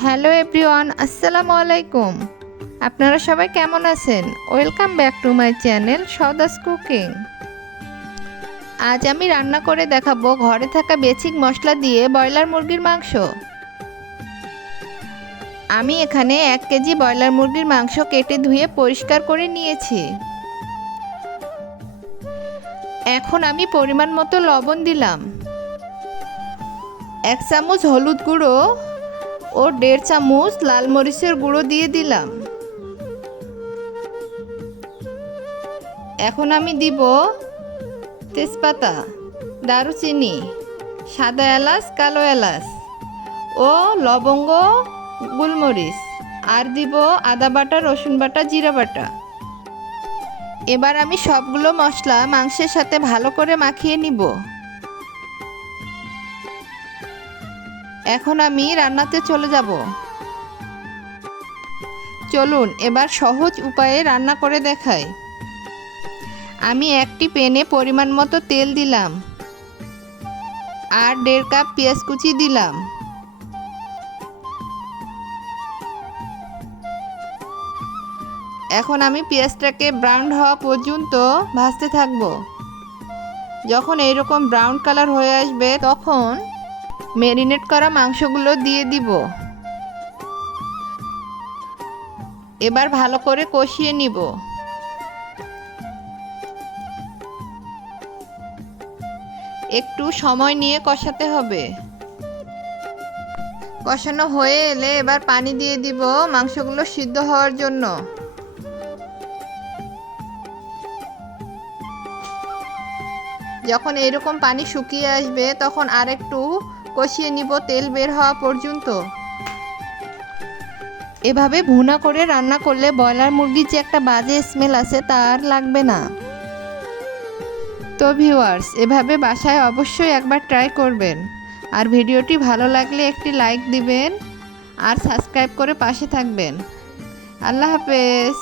Hello everyone, আসসালামু আলাইকুম। আপনারা সবাই কেমন আছেন? Welcome back to my channel Sada's cooking. আজ আমি রান্না করে দেখাবো ঘরে থাকা বেসিক মশলা দিয়ে ব্রয়লার মুরগির মাংস। আমি এখানে 1 কেজি ব্রয়লার মুরগির মাংস কেটে ধুয়ে পরিষ্কার করে নিয়েছি। এখন আমি পরিমাণ মতো লবণ দিলাম, 1 চামচ হলুদ গুঁড়ো ও 1.5 চামচ লাল মরিচের গুঁড়ো দিয়ে দিলাম। এখন আমি দিব তেজপাতা, দারুচিনি, সাদা এলাচ, কালো এলাচ ও লবঙ্গ, গোলমরিচ, আর দিব আদা বাটা, রসুন বাটা, জিরা বাটা। এবার আমি সবগুলো মশলা মাংসের সাথে ভালো করে মাখিয়ে নিব। এখন আমি রান্নাতে চলে যাব। চলুন এবার সহজ উপায়ে রান্না করে দেখাই। আমি একটি প্যানে পরিমাণ মতো তেল দিলাম আর 1.5 কাপ পেঁয়াজ কুচি দিলাম। এখন আমি পেঁয়াজটাকে ব্রাউন হওয়া পর্যন্ত ভাজতে থাকব। যখন এইরকম ব্রাউন কালার হয়ে আসবে তখন ম্যারিনেট করা মাংসগুলো দিয়ে দিব। এবার ভালো করে কষিয়ে নিব। একটু সময় নিয়ে কষাতে হবে। কষানো হয়ে এলে এবার পানি দিয়ে দিব মাংসগুলো সিদ্ধ হওয়ার জন্য। যখন এরকম পানি শুকিয়ে আসবে তখন আরেকটু কষিয়ে নিব তেল বের হওয়া পর্যন্ত। এভাবে ভুনা করে রান্না করলে ব্রয়লার মুরগির যে একটা বাজে স্মেল আছে তা আর লাগবে না। তো ভিউয়ার্স, এভাবে বাসায় অবশ্যই একবার ট্রাই করবেন। আর ভিডিওটি ভালো লাগলে একটি লাইক দিবেন আর সাবস্ক্রাইব করে পাশে থাকবেন। আল্লাহ হাফেজ।